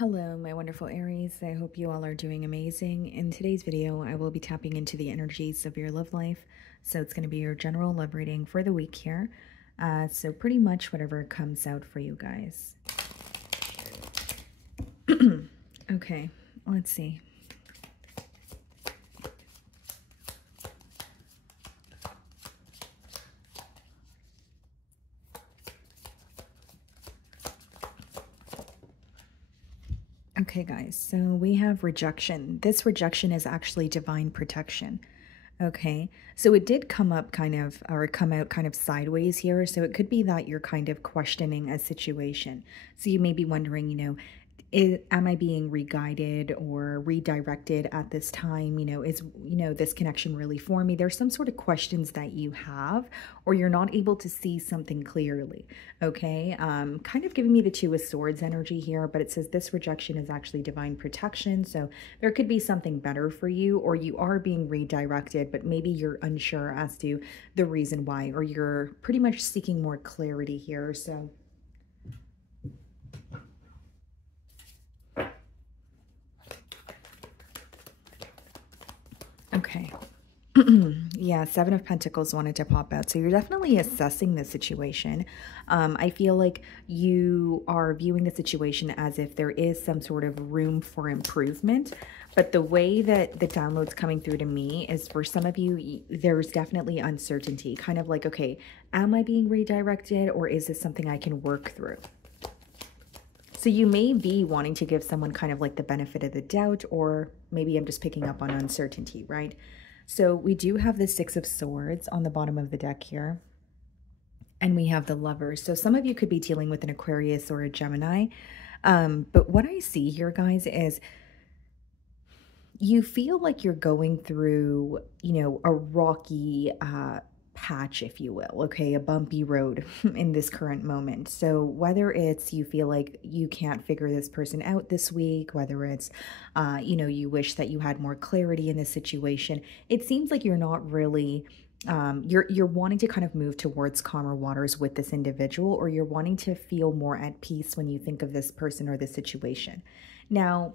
Hello, my wonderful Aries. I hope you all are doing amazing. In today's video, I will be tapping into the energies of your love life. So it's going to be your general love reading for the week here. So pretty much whatever comes out for you guys. Okay, let's see. Okay, guys, so we have rejection. This rejection is actually divine protection. Okay, so it did come up kind of, or come out kind of sideways here. So it could be that you're kind of questioning a situation. So you may be wondering, am I being re-guided or redirected at this time? Is this connection really for me? There's some sort of questions that you have, or you're not able to see something clearly. Okay, kind of giving me the Two of Swords energy here, but it says this rejection is actually divine protection. So there could be something better for you, or you are being redirected, but maybe you're unsure as to the reason why, or you're pretty much seeking more clarity here. So okay. Yeah, Seven of Pentacles wanted to pop out. So you're definitely assessing the situation. I feel like you are viewing the situation as if there is some sort of room for improvement. But the way that the download's coming through to me is, for some of you, there's definitely uncertainty. Kind of like, okay, am I being redirected, or is this something I can work through? So you may be wanting to give someone kind of like the benefit of the doubt, or maybe I'm just picking up on uncertainty, right? So we do have the Six of Swords on the bottom of the deck here. And we have the Lovers. So some of you could be dealing with an Aquarius or a Gemini. But what I see here, guys, is you feel like you're going through, a rocky patch, if you will, okay, a bumpy road in this current moment. So whether it's you feel like you can't figure this person out this week, whether it's, you wish that you had more clarity in this situation, it seems like you're not really, you're wanting to kind of move towards calmer waters with this individual, or you're wanting to feel more at peace when you think of this person or this situation. Now,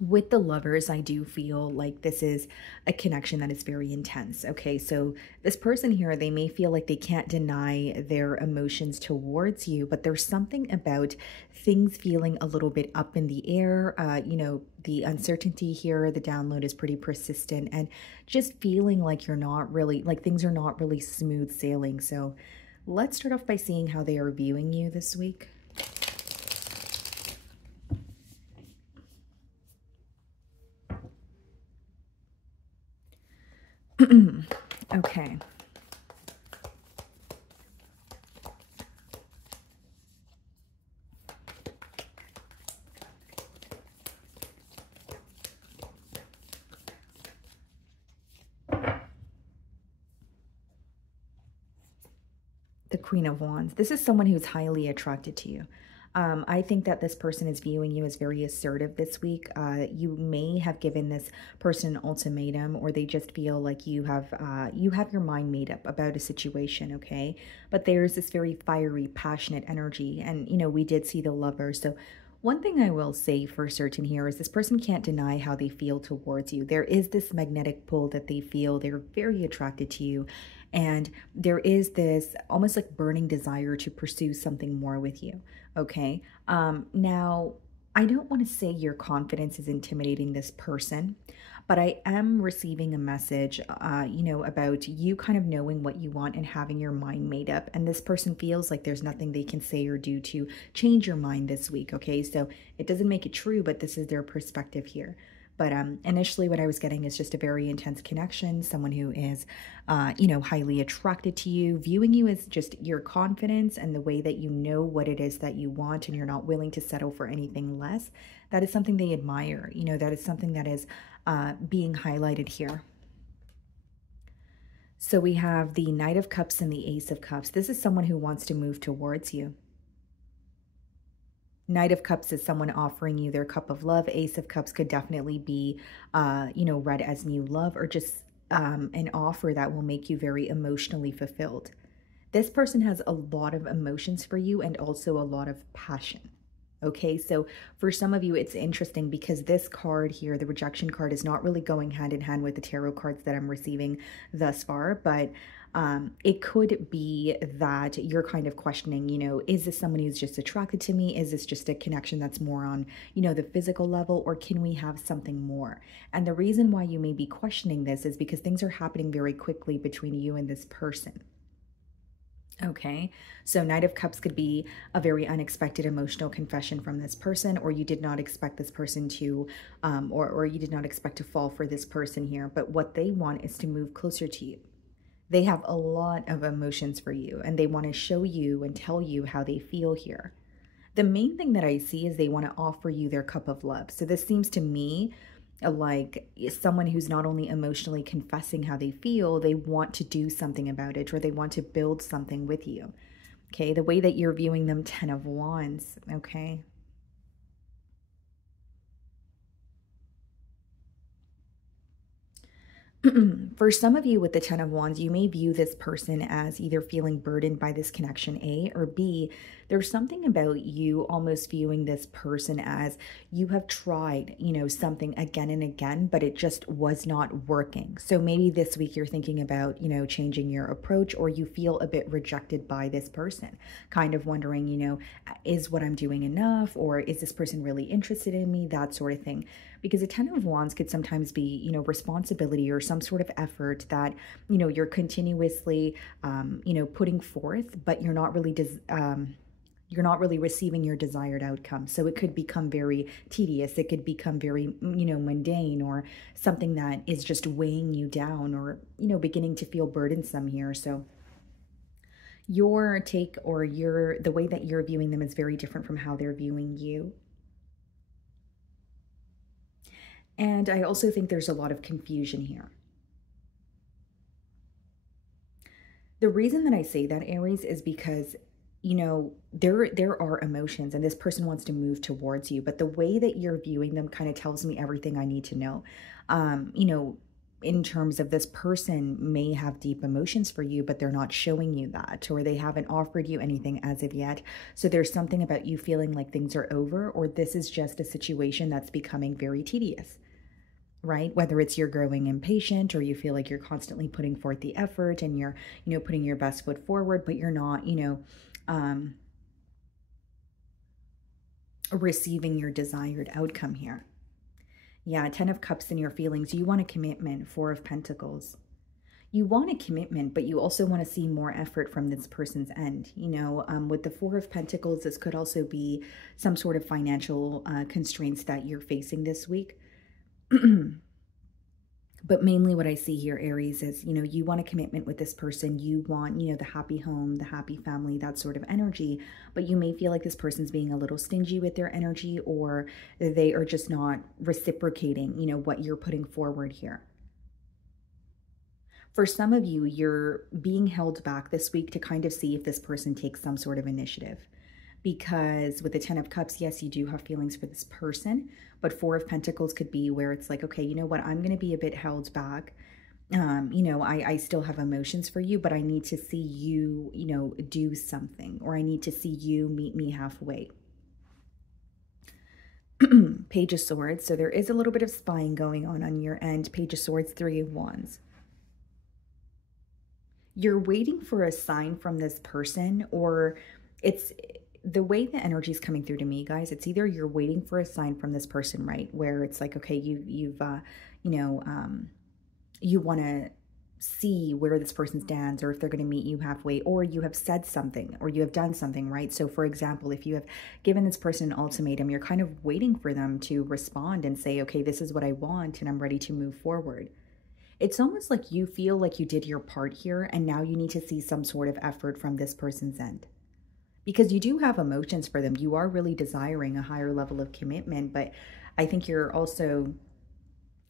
with the Lovers, I do feel like this is a connection that is very intense. Okay, so this person here, they may feel like they can't deny their emotions towards you, but there's something about things feeling a little bit up in the air. The uncertainty here, the download is pretty persistent, and just feeling like you're not really, like things are not really smooth sailing. So let's start off by seeing how they are viewing you this week. Okay. The Queen of Wands. This is someone who's highly attracted to you. I think that this person is viewing you as very assertive this week. You may have given this person an ultimatum, or they just feel like you have your mind made up about a situation, okay? But there's this very fiery, passionate energy, and we did see the Lover. So one thing I will say for certain here is this person can't deny how they feel towards you. There is this magnetic pull that they feel. They're very attracted to you. And there is this almost like burning desire to pursue something more with you. Okay. Now, I don't want to say your confidence is intimidating this person, but I am receiving a message, about you kind of knowing what you want and having your mind made up. And this person feels like there's nothing they can say or do to change your mind this week. Okay. So it doesn't make it true, but this is their perspective here. But initially what I was getting is just a very intense connection, someone who is, highly attracted to you, viewing you as just your confidence and the way that you know what it is that you want, and you're not willing to settle for anything less. That is something they admire. That is something that is being highlighted here. So we have the Knight of Cups and the Ace of Cups. This is someone who wants to move towards you. Knight of Cups is someone offering you their cup of love. Ace of Cups could definitely be, read as new love, or just an offer that will make you very emotionally fulfilled. This person has a lot of emotions for you, and also a lot of passion. Okay, so for some of you, it's interesting because this card here, the rejection card, is not really going hand in hand with the tarot cards that I'm receiving thus far, but it could be that you're kind of questioning, is this someone who's just attracted to me? Is this just a connection that's more on, the physical level, or can we have something more? And the reason why you may be questioning this is because things are happening very quickly between you and this person. Okay, so Knight of Cups could be a very unexpected emotional confession from this person, or you did not expect this person to, or you did not expect to fall for this person here. But what they want is to move closer to you. They have a lot of emotions for you, and they want to show you and tell you how they feel here. The main thing that I see is they want to offer you their cup of love. So this seems to me like someone who's not only emotionally confessing how they feel, they want to do something about it, or they want to build something with you. Okay, the way that you're viewing them, 10 of Wands, okay? For some of you with the 10 of Wands, you may view this person as either feeling burdened by this connection, A, or B, there's something about you almost viewing this person as you have tried, something again and again, but it just was not working. So maybe this week you're thinking about, changing your approach, or you feel a bit rejected by this person, kind of wondering, is what I'm doing enough? Or is this person really interested in me? That sort of thing. Because a 10 of Wands could sometimes be, responsibility or some sort of effort that, you're continuously, putting forth, but you're not really receiving your desired outcome. So it could become very tedious. It could become very, mundane, or something that is just weighing you down, or, beginning to feel burdensome here. So your take, or the way that you're viewing them is very different from how they're viewing you. And I also think there's a lot of confusion here. The reason that I say that, Aries, is because, there are emotions, and this person wants to move towards you, but the way that you're viewing them kind of tells me everything I need to know. In terms of, this person may have deep emotions for you, but they're not showing you that, or they haven't offered you anything as of yet. So there's something about you feeling like things are over, or this is just a situation that's becoming very tedious. Right? Whether it's you're growing impatient, or you feel like you're constantly putting forth the effort, and you're, putting your best foot forward, but you're not, receiving your desired outcome here. Yeah, 10 of Cups in your feelings. You want a commitment, 4 of Pentacles. You want a commitment, but you also want to see more effort from this person's end. With the 4 of Pentacles, this could also be some sort of financial constraints that you're facing this week. But mainly what I see here, Aries, is, you want a commitment with this person. You want, the happy home, the happy family, that sort of energy. But you may feel like this person's being a little stingy with their energy, or they are just not reciprocating, what you're putting forward here. For some of you, you're being held back this week to kind of see if this person takes some sort of initiative. Because with the 10 of Cups, yes, you do have feelings for this person, but 4 of Pentacles could be where it's like, okay, you know what, I'm going to be a bit held back. I still have emotions for you, but I need to see you, do something, or I need to see you meet me halfway. Page of Swords. So there is a little bit of spying going on your end. Page of Swords, 3 of Wands. You're waiting for a sign from this person, or it's the way the energy is coming through to me, guys. It's either you're waiting for a sign from this person, right? Where it's like, okay, you want to see where this person stands, or if they're going to meet you halfway, or you have said something, or you have done something, right? So for example, if you have given this person an ultimatum, you're kind of waiting for them to respond and say, okay, this is what I want, and I'm ready to move forward. It's almost like you feel like you did your part here, and now you need to see some sort of effort from this person's end. Because you do have emotions for them. You are really desiring a higher level of commitment, but I think you're also,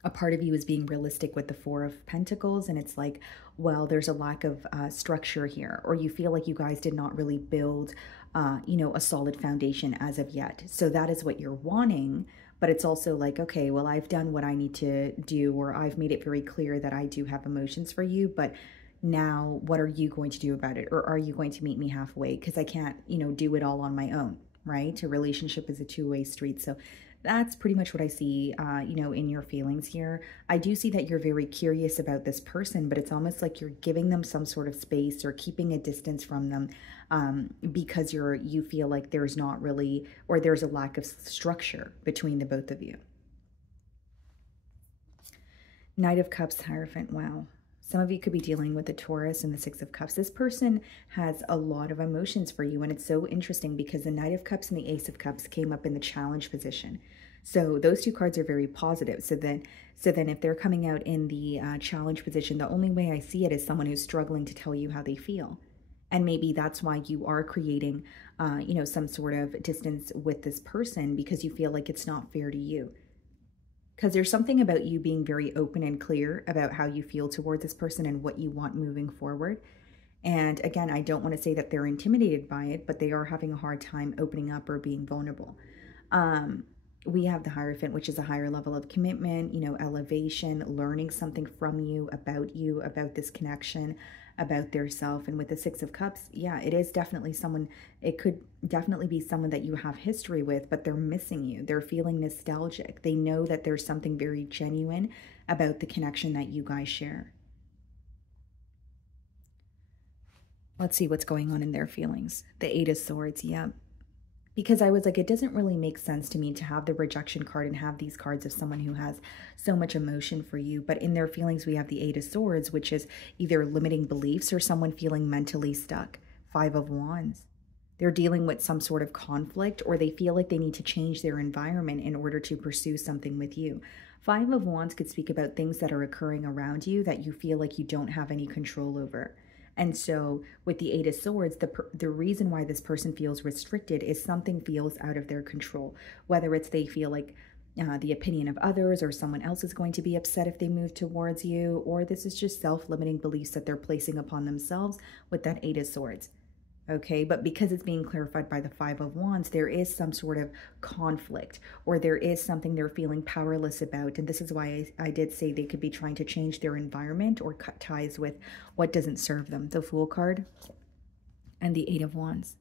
a part of you is being realistic with the 4 of Pentacles, and it's like, well, there's a lack of structure here, or you feel like you guys did not really build, a solid foundation as of yet. So that is what you're wanting, but it's also like, okay, well, I've done what I need to do, or I've made it very clear that I do have emotions for you, but now what are you going to do about it? Or are you going to meet me halfway? Because I can't, do it all on my own. right? A relationship is a two-way street. So that's pretty much what I see, in your feelings here. I do see that you're very curious about this person, but it's almost like you're giving them some sort of space or keeping a distance from them, because you feel like there's not really, or there's a lack of structure between the both of you. Knight of Cups, Hierophant. Wow. Some of you could be dealing with the Taurus and the Six of Cups. This person has a lot of emotions for you, and it's so interesting because the Knight of Cups and the Ace of Cups came up in the challenge position. So those two cards are very positive. So then if they're coming out in the challenge position, the only way I see it is someone who's struggling to tell you how they feel. And maybe that's why you are creating, some sort of distance with this person, because you feel like it's not fair to you. Because there's something about you being very open and clear about how you feel toward this person and what you want moving forward. And again, I don't want to say that they're intimidated by it, but they are having a hard time opening up or being vulnerable. We have the Hierophant, which is a higher level of commitment, elevation, learning something from you, about this connection, about their self. And with the Six of Cups, yeah, it is definitely someone, it could definitely be someone that you have history with, but they're missing you. They're feeling nostalgic. They know that there's something very genuine about the connection that you guys share. Let's see what's going on in their feelings. The Eight of Swords, yeah. Because I was like, it doesn't really make sense to me to have the rejection card and have these cards of someone who has so much emotion for you. But in their feelings, we have the Eight of Swords, which is either limiting beliefs or someone feeling mentally stuck. Five of Wands. They're dealing with some sort of conflict, or they feel like they need to change their environment in order to pursue something with you. Five of Wands could speak about things that are occurring around you that you feel like you don't have any control over. And so with the Eight of Swords, the reason why this person feels restricted is something feels out of their control, whether it's they feel like the opinion of others or someone else is going to be upset if they move towards you, or this is just self-limiting beliefs that they're placing upon themselves with that Eight of Swords. Okay, but because it's being clarified by the Five of Wands, there is some sort of conflict, or there is something they're feeling powerless about. And this is why I did say they could be trying to change their environment or cut ties with what doesn't serve them. The Fool card and the Eight of Wands.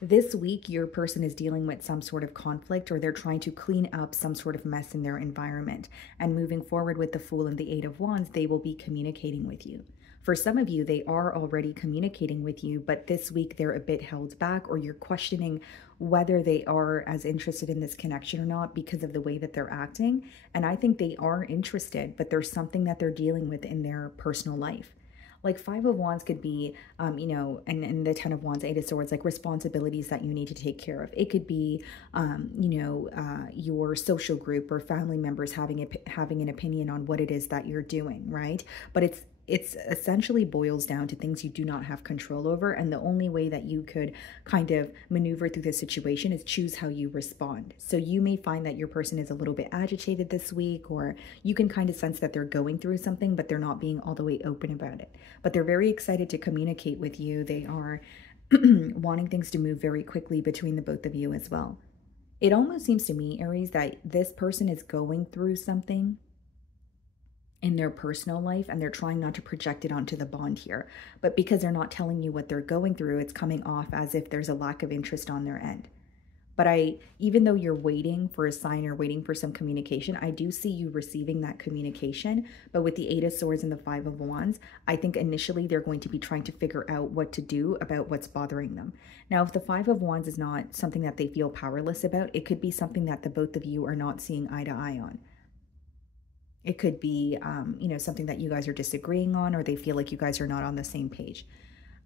This week, your person is dealing with some sort of conflict, or they're trying to clean up some sort of mess in their environment. And moving forward with the Fool and the Eight of Wands, they will be communicating with you. For some of you, they are already communicating with you, but this week they're a bit held back, or you're questioning whether they are as interested in this connection or not because of the way that they're acting. And I think they are interested, but there's something that they're dealing with in their personal life. Like Five of Wands could be, and the Ten of Wands, Eight of Swords, like responsibilities that you need to take care of. It could be, your social group or family members having an opinion on what it is that you're doing, right? But it's essentially boils down to things you do not have control over. And the only way that you could kind of maneuver through this situation is choose how you respond. So you may find that your person is a little bit agitated this week, or you can kind of sense that they're going through something, but they're not being all the way open about it. But they're very excited to communicate with you. They are wanting things to move very quickly between the both of you as well. It almost seems to me, Aries, that this person is going through something in their personal life, and they're trying not to project it onto the bond here. But because they're not telling you what they're going through, it's coming off as if there's a lack of interest on their end. But even though you're waiting for a sign or waiting for some communication, I do see you receiving that communication. But with the Eight of Swords and the Five of Wands, I think initially they're going to be trying to figure out what to do about what's bothering them. Now, if the Five of Wands is not something that they feel powerless about, it could be something that the both of you are not seeing eye to eye on. It could be, something that you guys are disagreeing on, or they feel like you guys are not on the same page.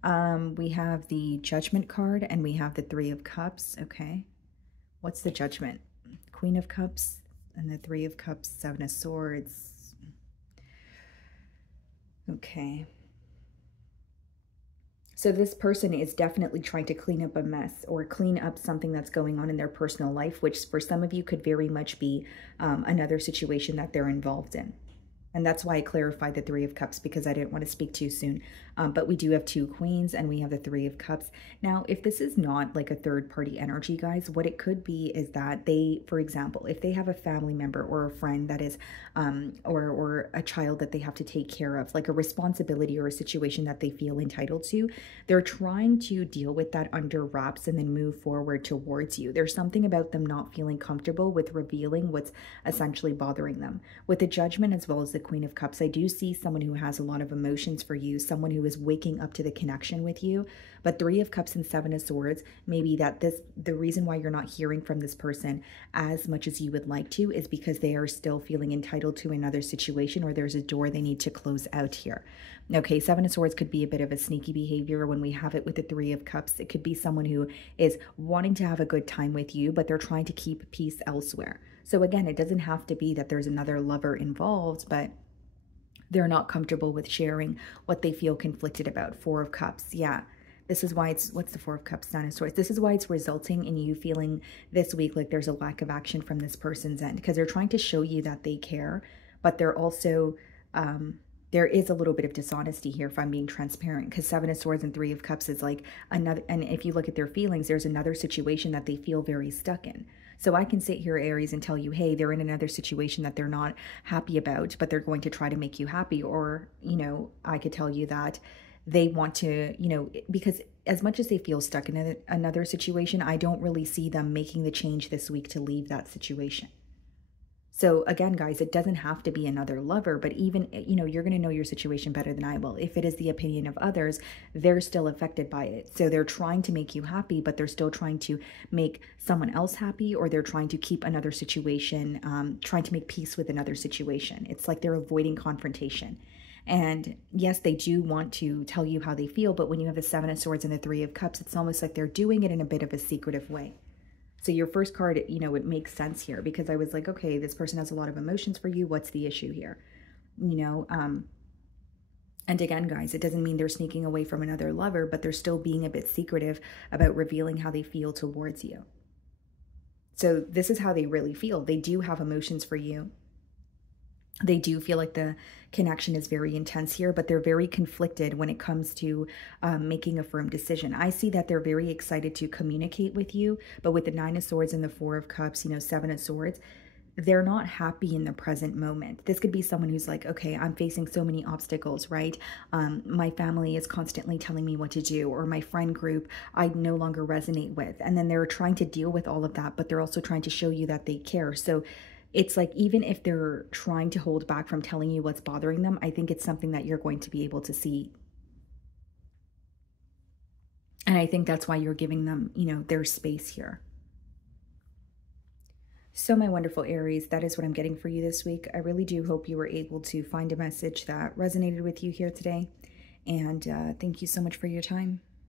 We have the Judgment card, and we have the Three of Cups. Okay. What's the Judgment? Queen of Cups and the Three of Cups, Seven of Swords. Okay. So this person is definitely trying to clean up a mess, or clean up something that's going on in their personal life, which for some of you could very much be another situation that they're involved in. And that's why I clarified the Three of Cups, because I didn't want to speak too soon. But we do have 2 queens and we have the 3 of cups. Now, if this is not like a third party energy, guys, what it could be is that they, for example, if they have a family member or a friend that is, or a child that they have to take care of, like a responsibility or a situation that they feel entitled to, they're trying to deal with that under wraps and then move forward towards you. There's something about them not feeling comfortable with revealing what's essentially bothering them. With the Judgment as well as the Queen of Cups, I do see someone who has a lot of emotions for you, someone who is waking up to the connection with you. But 3 of Cups and 7 of Swords, maybe that the reason why you're not hearing from this person as much as you would like to is because they are still feeling entitled to another situation, or there's a door they need to close out here. Okay, 7 of Swords could be a bit of a sneaky behavior when we have it with the 3 of Cups. It could be someone who is wanting to have a good time with you, but they're trying to keep peace elsewhere. So again, it doesn't have to be that there's another lover involved, but they're not comfortable with sharing what they feel conflicted about. 4 of Cups, yeah. This is why it's, what's the 4 of Cups, 9 of Swords? This is why it's resulting in you feeling this week like there's a lack of action from this person's end, because they're trying to show you that they care, but they're also, there is a little bit of dishonesty here if I'm being transparent, because 7 of Swords and 3 of Cups is like another, and if you look at their feelings, there's another situation that they feel very stuck in. So I can sit here, Aries, and tell you, hey, they're in another situation that they're not happy about, but they're going to try to make you happy. Or, you know, I could tell you that they want to, you know, because as much as they feel stuck in another situation, I don't really see them making the change this week to leave that situation. So again, guys, it doesn't have to be another lover, but even, you know, you're going to know your situation better than I will. If it is the opinion of others, they're still affected by it. So they're trying to make you happy, but they're still trying to make someone else happy, or they're trying to keep another situation, trying to make peace with another situation. It's like they're avoiding confrontation. And yes, they do want to tell you how they feel, but when you have the 7 of Swords and the 3 of Cups, it's almost like they're doing it in a bit of a secretive way. So your first card, you know, it makes sense here, because I was like, okay, this person has a lot of emotions for you. What's the issue here? You know, and again, guys, it doesn't mean they're sneaking away from another lover, but they're still being a bit secretive about revealing how they feel towards you. So this is how they really feel. They do have emotions for you. They do feel like the connection is very intense here, but they're very conflicted when it comes to making a firm decision. I see that they're very excited to communicate with you, but with the 9 of Swords and the 4 of Cups, you know, 7 of Swords, they're not happy in the present moment. This could be someone who's like, okay, I'm facing so many obstacles, right? My family is constantly telling me what to do, or my friend group I no longer resonate with. And then they're trying to deal with all of that, but they're also trying to show you that they care. So it's like, even if they're trying to hold back from telling you what's bothering them, I think it's something that you're going to be able to see. And I think that's why you're giving them, you know, their space here. So my wonderful Aries, that is what I'm getting for you this week. I really do hope you were able to find a message that resonated with you here today. And thank you so much for your time.